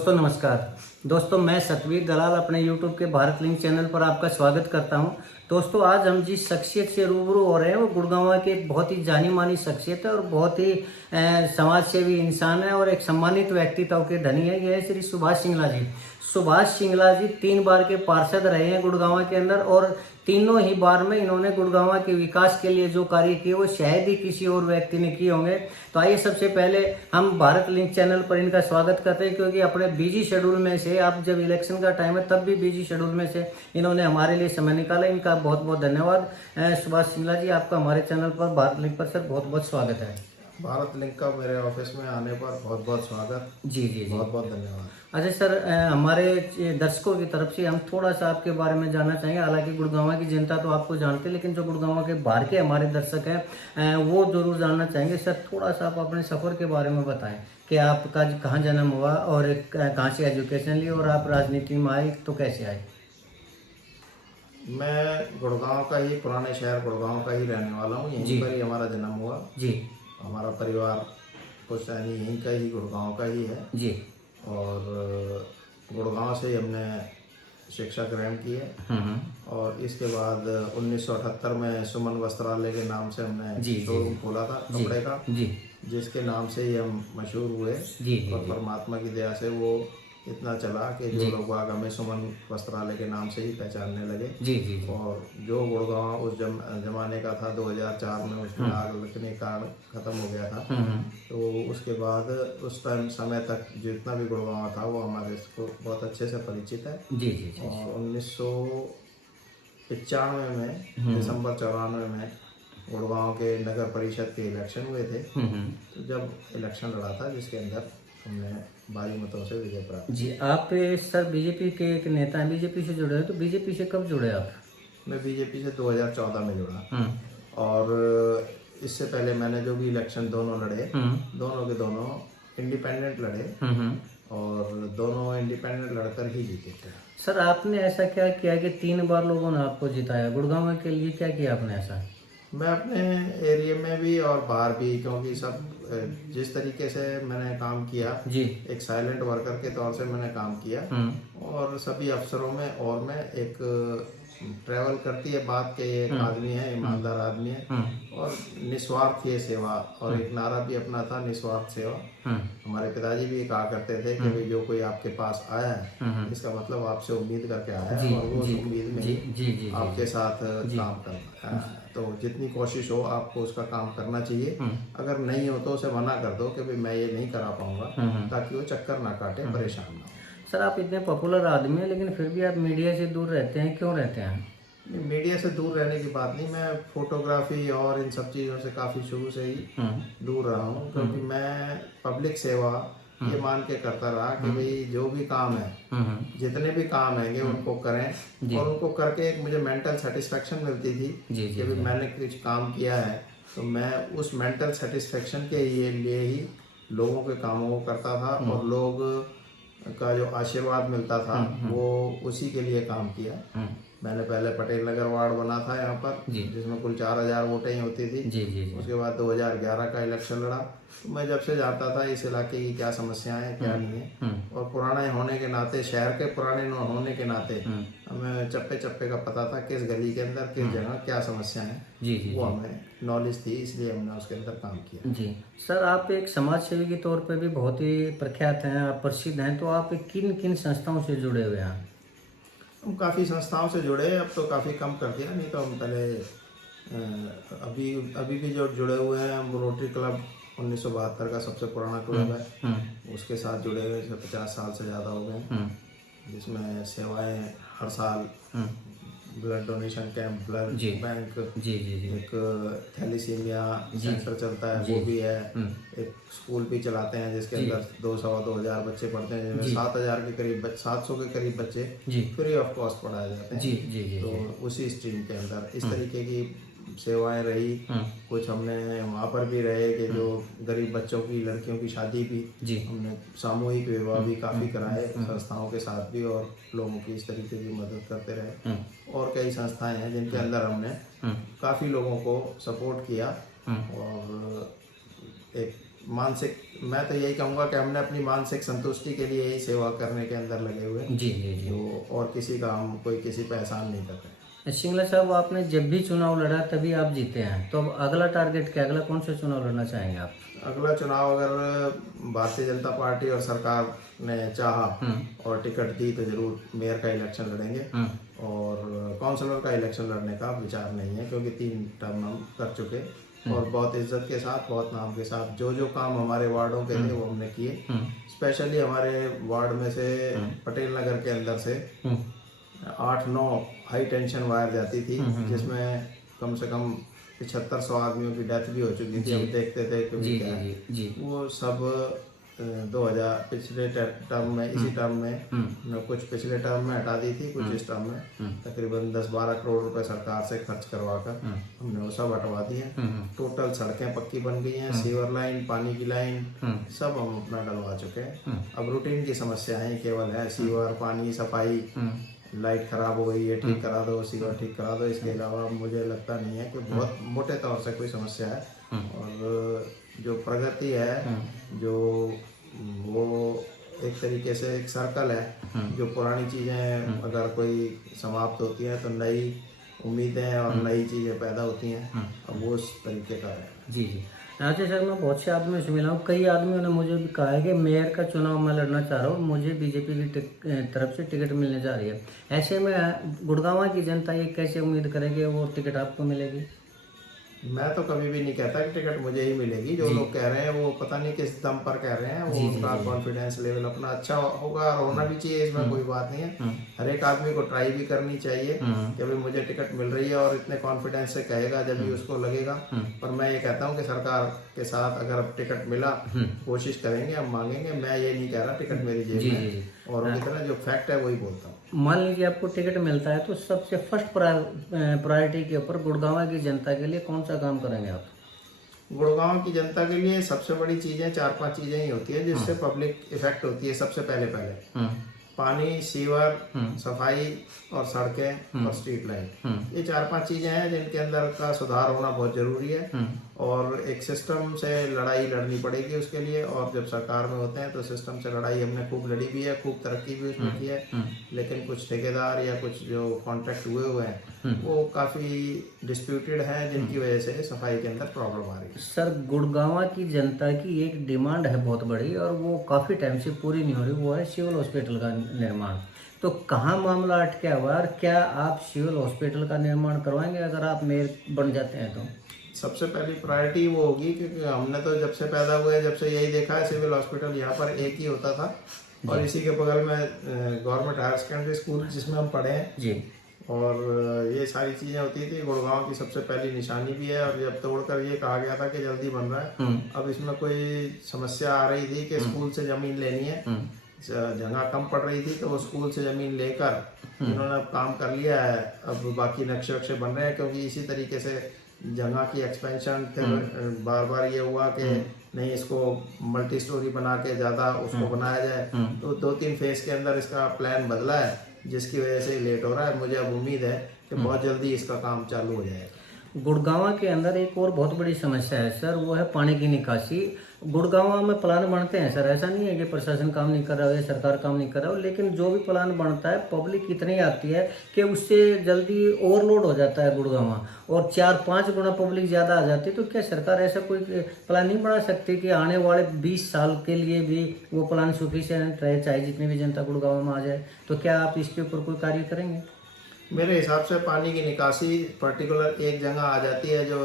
दोस्तों नमस्कार। दोस्तों मैं सतवीर दलाल अपने YouTube के भारत लिंक चैनल पर आपका स्वागत करता हूं। दोस्तों आज हम जिस शख्सियत से रूबरू हो रहे हैं वो गुड़गांव के एक बहुत ही जानी मानी शख्सियत है और बहुत ही समाज सेवी इंसान है और एक सम्मानित व्यक्तित्व के धनी है। यह है श्री सुभाष सिंगला जी। सुभाष सिंगला जी 3 बार के पार्षद रहे हैं गुड़गांव के अंदर और तीनों ही बार में इन्होंने गुड़गांव के विकास के लिए जो कार्य किए वो शायद ही किसी और व्यक्ति ने किए होंगे। तो आइए सबसे पहले हम भारत लिंक चैनल पर इनका स्वागत करते हैं, क्योंकि अपने बिजी शेड्यूल में से, आप जब इलेक्शन का टाइम है तब भी बिजी शेड्यूल में से इन्होंने हमारे लिए समय निकाला। इनका बहुत बहुत धन्यवाद। सुभाष सिंगला जी, आपका हमारे चैनल पर भारत लिंक पर सर बहुत बहुत स्वागत है। भारत लिंक का मेरे ऑफिस में आने पर बहुत बहुत स्वागत। जी जी जी, बहुत बहुत धन्यवाद। अच्छा सर, हमारे दर्शकों की तरफ से हम थोड़ा सा आपके बारे में जानना चाहेंगे। हालांकि गुड़गांव की जनता तो आपको जानती है, लेकिन जो गुड़गांव के बाहर के हमारे दर्शक हैं वो जरूर जानना चाहेंगे। सर थोड़ा सा आप अपने सफ़र के बारे में बताएं कि आपका कहाँ जन्म हुआ और कहाँ से एजुकेशन ली और आप राजनीति में आए तो कैसे आए? मैं गुड़गांव का ही, पुराने शहर गुड़गांव का ही रहने वाला हूँ। यहीं पर ही हमारा जन्म हुआ जी। हमारा परिवार कुछ यानी यहीं का ही, गुड़गांव का ही है जी। और गुड़गांव से हमने शिक्षा ग्रहण की है। और इसके बाद 1978 में सुमन वस्त्रालय के नाम से हमने शोरूम खोला था कपड़े का जी, जिसके नाम से ही हम मशहूर हुए जी। और परमात्मा की दया से वो इतना चला कि जो लोग आग हमें सुमन वस्त्रालय के नाम से ही पहचानने लगे जी जी। और जो गुड़गांव उस जमाने का था 2004 में, उसमें आग लगने के कारण ख़त्म हो गया था। तो उसके बाद उस टाइम समय तक जितना भी गुड़गांव था वो हमारे को बहुत अच्छे से परिचित है जी जी। और 1995 में दिसंबर 94 में गुड़गांव के नगर परिषद के इलेक्शन हुए थे। तो जब इलेक्शन लड़ा था जिसके अंदर हमने भारी मतों से विजय प्राप्त जी। आप सर बीजेपी के एक नेता हैं, बीजेपी से जुड़े हैं, तो बीजेपी से कब जुड़े आप? मैं बीजेपी से 2014 में जुड़ा। और इससे पहले मैंने जो भी इलेक्शन दोनों लड़े, दोनों के दोनों इंडिपेंडेंट लड़े और दोनों इंडिपेंडेंट लड़कर ही जीते थे। सर आपने ऐसा क्या किया कि 3 बार लोगों ने आपको जिताया? गुड़गांव के लिए क्या किया आपने ऐसा? मैं अपने एरिया में भी और बाहर भी, क्योंकि सब जिस तरीके से मैंने काम किया जी, एक साइलेंट वर्कर के तौर से मैंने काम किया और सभी अफसरों में, और मैं एक ट्रैवल करती है बात के एक आदमी है, ईमानदार आदमी है और निस्वार्थ ये सेवा। और एक नारा भी अपना था, निस्वार्थ सेवा। हमारे पिताजी भी कहा करते थे कि भाई जो कोई आपके पास आया है इसका मतलब आपसे उम्मीद करके आया है और वो उम्मीद में आपके साथ काम करना है। तो जितनी कोशिश हो आपको उसका काम करना चाहिए। अगर नहीं हो तो उसे मना कर दो कि भाई मैं ये नहीं करा पाऊंगा, ताकि वो चक्कर ना काटे, परेशान ना हो। सर आप इतने पॉपुलर आदमी हैं लेकिन फिर भी आप मीडिया से दूर रहते हैं, क्यों रहते हैं? मीडिया से दूर रहने की बात नहीं, मैं फोटोग्राफी और इन सब चीज़ों से काफ़ी शुरू से ही दूर रहा हूँ। क्योंकि मैं पब्लिक सेवा ये मान के करता रहा कि भाई जो भी काम है, जितने भी काम हैं उनको करें और उनको करके एक मुझे मेंटल सेटिस्फेक्शन मिलती थी कि भाई मैंने कुछ काम किया है। तो मैं उस मेंटल सेटिस्फेक्शन के लिए ही लोगों के कामों को करता था और लोग का जो आशीर्वाद मिलता था वो उसी के लिए काम किया। मैंने पहले पटेल नगर वार्ड बना था यहाँ पर, जिसमें कुल 4000 वोटें ही होती थी जी जी। उसके बाद 2011 का इलेक्शन लड़ा। तो मैं जब से जानता था इस इलाके की क्या समस्याएं हैं क्या नहीं है, और पुराने होने के नाते, शहर के पुराने होने के नाते हमें चप्पे चप्पे का पता था किस गली के अंदर किस जगह क्या समस्या है जी जी। वो हमें नॉलेज थी, इसलिए हमने उसके अंदर काम किया जी। सर आप एक समाज सेवी के तौर पे भी बहुत ही प्रख्यात हैं, आप प्रसिद्ध हैं, तो आप किन किन संस्थाओं से जुड़े हुए हैं? हम काफ़ी संस्थाओं से जुड़े, अब तो काफ़ी कम कर दिया, नहीं तो हम पहले अभी भी जो जुड़े हुए हैं। हम रोटरी क्लब 1972 का सबसे पुराना क्लब है, उसके साथ जुड़े हुए 50 साल से ज़्यादा हो गए, जिसमें सेवाएं हर साल blood donation camp, blood bank जी जी जी, एक थैलीसीमिया सेंटर चलता है वो भी है, एक स्कूल भी चलाते हैं जिसके अंदर 200-2,000 बच्चे पढ़ते हैं, जिसमें 7,000 के करीब 700 के करीब बच्चे फ्री ऑफ कॉस्ट पढ़ाए जाते हैं जी जी जी। तो उसी स्ट्रीम के अंदर इस तरीके की सेवाएं रही। कुछ हमने वहाँ पर भी रहे कि जो गरीब बच्चों की, लड़कियों की शादी भी हमने, सामूहिक विवाह भी काफ़ी कराए संस्थाओं के साथ भी, और लोगों की इस तरीके की मदद करते रहे। और कई संस्थाएं हैं जिनके अंदर हमने काफ़ी लोगों को सपोर्ट किया और एक मानसिक, मैं तो यही कहूँगा कि हमने अपनी मानसिक संतुष्टि के लिए यही सेवा करने के अंदर लगे हुए हैं। जी जी जी। तो और किसी का हम कोई किसी पे एहसान नहीं करते। सिंगला साहब, आपने जब भी चुनाव लड़ा तभी आप जीते हैं, तो अब अगला टारगेट क्या, अगला कौन सा चुनाव लड़ना चाहेंगे आप? अगला चुनाव अगर भारतीय जनता पार्टी और सरकार ने चाहा और टिकट दी तो जरूर मेयर का इलेक्शन लड़ेंगे, और काउंसलर का इलेक्शन लड़ने का विचार नहीं है, क्योंकि 3 टर्म हम कर चुके और बहुत इज्जत के साथ, बहुत नाम के साथ जो जो काम हमारे वार्डों के थे वो हमने किए। स्पेशली हमारे वार्ड में से पटेल नगर के अंदर से 8-9 हाई टेंशन वायर जाती थी, जिसमें कम से कम 7500 आदमियों की डेथ भी हो चुकी थी। हम देखते थे जी कि जी जी। वो सब 2000 पिछले टर्म में, इसी टर्म में हमने कुछ पिछले टर्म में हटा दी थी, कुछ इस टर्म में तकरीबन 10-12 करोड़ रुपए सरकार से खर्च करवा कर हमने वो सब हटवा दिए। टोटल सड़कें पक्की बन गई हैं, सीवर लाइन, पानी की लाइन सब हम अपना डलवा चुके हैं। अब रूटीन की समस्याएं केवल है, सीवर, पानी, सफाई, लाइट खराब हो गई है, ठीक करा दो, सीवर ठीक करा दो। इसके अलावा मुझे लगता नहीं है कि बहुत मोटे तौर से कोई समस्या है। और जो प्रगति है, जो वो एक तरीके से एक सर्कल है, जो पुरानी चीज़ें अगर कोई समाप्त होती हैं तो नई उम्मीदें और नई चीज़ें पैदा होती हैं। अब वो उस तरीके का है। जी जी। अच्छा सर, मैं बहुत से आदमियों से मिला हूँ, कई आदमियों ने मुझे भी कहा है कि मेयर का चुनाव मैं लड़ना चाह रहा हूँ, मुझे बीजेपी की तरफ से टिकट मिलने जा रही है। ऐसे में गुड़गांव की जनता ये कैसे उम्मीद करेगी वो टिकट आपको मिलेगी? मैं तो कभी भी नहीं कहता कि टिकट मुझे ही मिलेगी। जो लोग कह रहे हैं वो पता नहीं किस दम पर कह रहे हैं। वो उनका कॉन्फिडेंस लेवल अपना अच्छा होगा और होना भी चाहिए, इसमें कोई बात नहीं है। हर एक आदमी को ट्राई भी करनी चाहिए कि भाई मुझे टिकट मिल रही है, और इतने कॉन्फिडेंस से कहेगा जब भी उसको लगेगा। पर मैं ये कहता हूँ कि सरकार के साथ अगर अब टिकट मिला, कोशिश करेंगे, हम मांगेंगे। मैं ये नहीं कह रहा टिकट मेरी जेब में, और उनकी तरह जो फैक्ट है वही बोलता हूँ। मान लीजिए आपको टिकट मिलता है तो सबसे फर्स्ट प्रायोरिटी के ऊपर गुड़गांव की जनता के लिए कौन सा काम करेंगे आप? गुड़गांव की जनता के लिए सबसे बड़ी चीजें 4-5 चीजें ही होती है जिससे पब्लिक इफेक्ट होती है। सबसे पहले पानी, सीवर, सफाई और सड़कें और स्ट्रीट लाइट, ये 4-5 चीजें हैं जिनके अंदर का सुधार होना बहुत जरूरी है। और एक सिस्टम से लड़ाई लड़नी पड़ेगी उसके लिए, और जब सरकार में होते हैं तो सिस्टम से लड़ाई हमने खूब लड़ी भी है, खूब तरक्की भी उसमें की है। लेकिन कुछ ठेकेदार या कुछ जो कॉन्ट्रैक्ट हुए हैं वो काफ़ी डिस्प्यूटेड हैं, जिनकी वजह से सफाई के अंदर प्रॉब्लम आ रही है। सर, गुड़गांव की जनता की एक डिमांड है बहुत बड़ी, और वो काफ़ी टाइम से पूरी नहीं हो रही, वो है सिविल हॉस्पिटल का निर्माण। तो कहाँ मामला अटका हुआ है, और क्या आप सिविल हॉस्पिटल का निर्माण करवाएंगे अगर आप मेयर बन जाते हैं तो? सबसे पहली प्रायोरिटी वो होगी, क्योंकि हमने तो जब से पैदा हुए जब से यही देखा है, सिविल हॉस्पिटल यहाँ पर एक ही होता था, और इसी के बगल में गवर्नमेंट हायर सेकेंडरी स्कूल जिसमें हम पढ़े हैं जी। और ये सारी चीज़ें होती थी। गुड़गांव की सबसे पहली निशानी भी है, और जब तोड़कर ये कहा गया था कि जल्दी बन रहा है, अब इसमें कोई समस्या आ रही थी कि स्कूल से ज़मीन लेनी है, जगह कम पड़ रही थी, तो वो स्कूल से ज़मीन लेकर इन्होंने अब काम कर लिया है। अब बाकी नक्शे वक्शे बन रहे हैं, क्योंकि इसी तरीके से जगह की एक्सपेंशन, फिर बार बार ये हुआ कि नहीं इसको मल्टी स्टोरी बना के ज़्यादा उसको बनाया जाए, तो 2-3 फेज के अंदर इसका प्लान बदला है, जिसकी वजह से लेट हो रहा है। मुझे अब उम्मीद है कि बहुत जल्दी इसका काम चालू हो जाएगा। गुड़गांव के अंदर एक और बहुत बड़ी समस्या है सर, वो है पानी की निकासी। गुड़गांव में प्लान बनते हैं सर, ऐसा नहीं है कि प्रशासन काम नहीं कर रहा है, सरकार काम नहीं कर रहा है, लेकिन जो भी प्लान बनता है पब्लिक इतनी आती है कि उससे जल्दी ओवरलोड हो जाता है गुड़गांव, और 4-5 गुना पब्लिक ज़्यादा आ जाती है। तो क्या सरकार ऐसा कोई प्लान नहीं बना सकती कि आने वाले 20 साल के लिए भी वो प्लान सफिशिएंट रहे, चाहे जितनी भी जनता गुड़गांव में आ जाए? तो क्या आप इसके ऊपर कोई कार्य करेंगे? मेरे हिसाब से पानी की निकासी पर्टिकुलर एक जगह आ जाती है, जो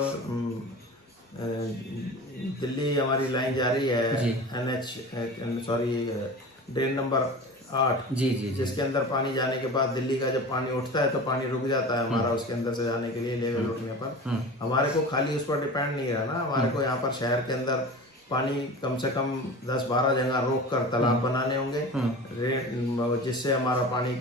दिल्ली हमारी लाइन जा रही है ड्रेन नंबर 8 जी जी, जिसके अंदर पानी जाने के बाद दिल्ली का जब पानी उठता है तो पानी रुक जाता है हमारा उसके अंदर से जाने के लिए लेवल उठने पर। हमारे को खाली उस पर डिपेंड नहीं रहना, हमारे को यहाँ पर शहर के अंदर पानी कम से कम 10-12 जगह रोक कर तालाब बनाने होंगे, जिससे हमारा पानी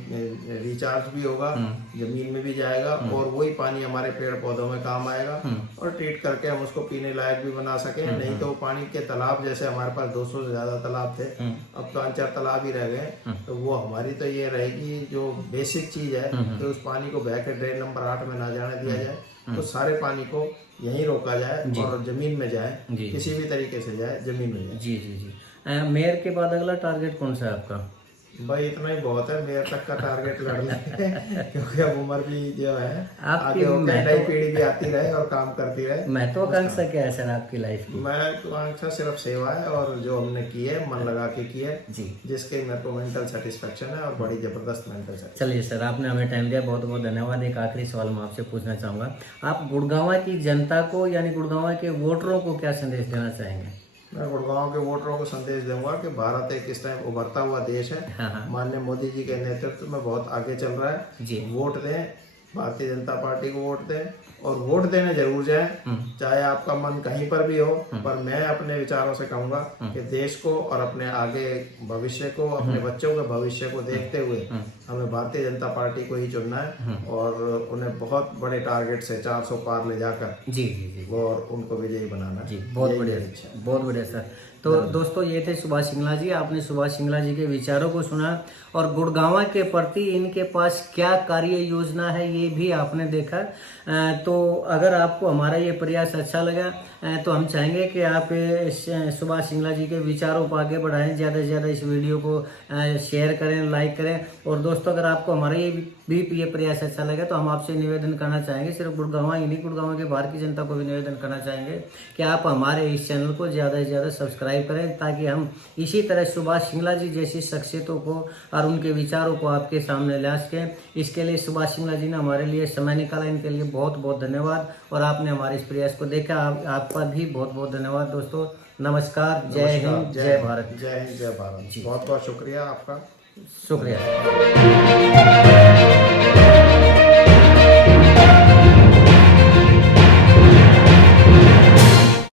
रिचार्ज भी होगा, जमीन में भी जाएगा, और वही पानी हमारे पेड़ पौधों में काम आएगा, और ट्रीट करके हम उसको पीने लायक भी बना सकें। नहीं तो पानी के तालाब, जैसे हमारे पास 200 से ज़्यादा तालाब थे, अब तो 4 तालाब ही रह गए, तो वो हमारी तो ये रहेगी जो बेसिक चीज़ है कि उस पानी को बह के ड्रेन नंबर 8 में ना जाने दिया जाए, तो सारे पानी को यहीं रोका जाए और जमीन में जाए, जी। किसी भी तरीके से जाए, जमीन में जाए। जी जी जी। मेयर के बाद अगला टारगेट कौन सा है आपका? भाई इतना ही बहुत है, मेयर तक का टारगेट लड़ लेंगे क्योंकि अब उम्र भी जो है आपकी आगे होकर नई पीढ़ी भी आती रहे और काम करती रहे। महत्वाकांक्षा क्या है सर आपकी लाइफ की? महत्वाकांक्षा सिर्फ सेवा है और जो हमने की है मन लगा के की है जी। जिसके मेरे को मेंटल सेटिस्फेक्शन है और बड़ी जबरदस्त मेंटल सेटिस्फेक्शन। चलिए सर, आपने हमें टाइम दिया, बहुत बहुत धन्यवाद। एक आखिरी सवाल मैं आपसे पूछना चाहूँगा, आप गुड़गांव की जनता को यानी गुड़गांव के वोटरों को क्या संदेश देना चाहेंगे? मैं गुड़गांव के वोटरों को संदेश दूंगा कि भारत एक इस टाइम उभरता हुआ देश है। हाँ। माननीय मोदी जी के नेतृत्व में बहुत आगे चल रहा है। जी। वोट दें, भारतीय जनता पार्टी को वोट दें और वोट देने जरूर जाएं, चाहे आपका मन कहीं पर भी हो। पर मैं अपने विचारों से कहूंगा कि देश को और अपने आगे भविष्य को, अपने बच्चों के भविष्य को देखते हुए हमें भारतीय जनता पार्टी को ही चुनना है और उन्हें बहुत बड़े टारगेट से 400 पार ले जाकर जी जी जी और उनको विजयी बनाना है। जी, बहुत बढ़िया, बहुत बढ़िया सर। तो दोस्तों, ये थे सुभाष सिंगला जी। आपने सुभाष सिंगला जी के विचारों को सुना और गुड़गांव के प्रति इनके पास क्या कार्य योजना है ये भी आपने देखा। तो अगर आपको हमारा ये प्रयास अच्छा लगा तो हम चाहेंगे कि आप सुभाष सिंगला जी के विचारों को आगे बढ़ाएं, ज़्यादा से ज़्यादा इस वीडियो को शेयर करें, लाइक करें। और दोस्तों, अगर आपको हमारा ये प्रयास अच्छा लगा तो हम आपसे निवेदन करना चाहेंगे, सिर्फ गुड़गांव ही नहीं, गुड़गांव के बाहर की जनता को भी निवेदन करना चाहेंगे कि आप हमारे इस चैनल को ज़्यादा से ज़्यादा सब्सक्राइब करें, ताकि हम इसी तरह सुभाष सिंगला जी जैसी शख्सियतों को और उनके विचारों को आपके सामने ला सकें। इसके लिए सुभाष सिंगला जी ने हमारे लिए समय निकाला, इनके लिए बहुत बहुत धन्यवाद। और आपने हमारे इस प्रयास को देखा, आपका भी बहुत बहुत धन्यवाद। दोस्तों नमस्कार, जय हिंद, जय भारत। जय हिंद, जय भारत। बहुत बहुत शुक्रिया आपका। शुक्रिया।